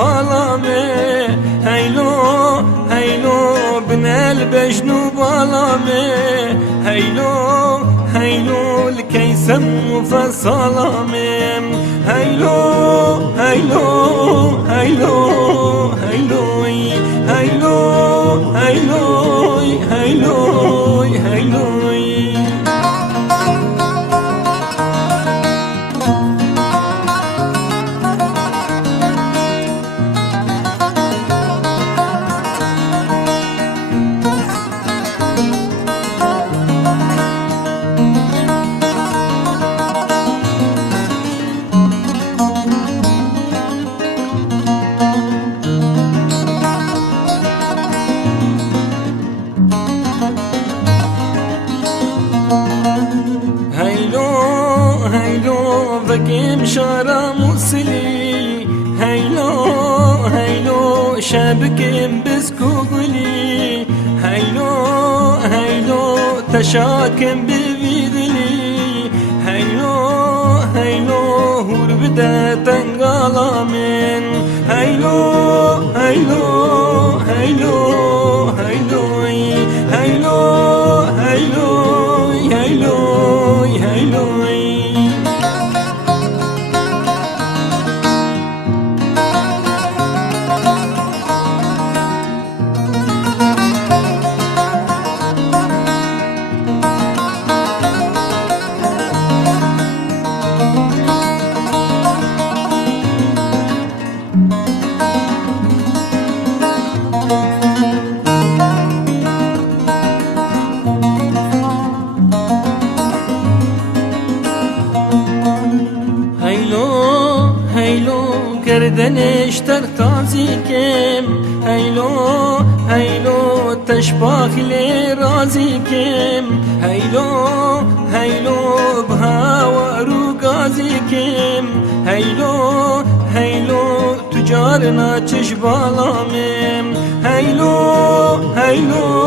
palame. Heylo heylo binel bejnu balame. Heylo heylo lkeysem mufasalame. Heylo heylo heylo heylo heylo heylo heylo heylo. Vegim şara musli. Heylo heylo şebikim biskugli. Heylo heylo teşakim bividli. Heylo heylo hur bide tengalamin. Heylo heylo heylo heylo heylo heylo heylo heylo. گردنش تر تازی کم. هیلو هیلو تشباخل رازی کم. هیلو هیلو بها رو گازی کم. هیلو هیلو تجار ناچش بالامم. هیلو هیلو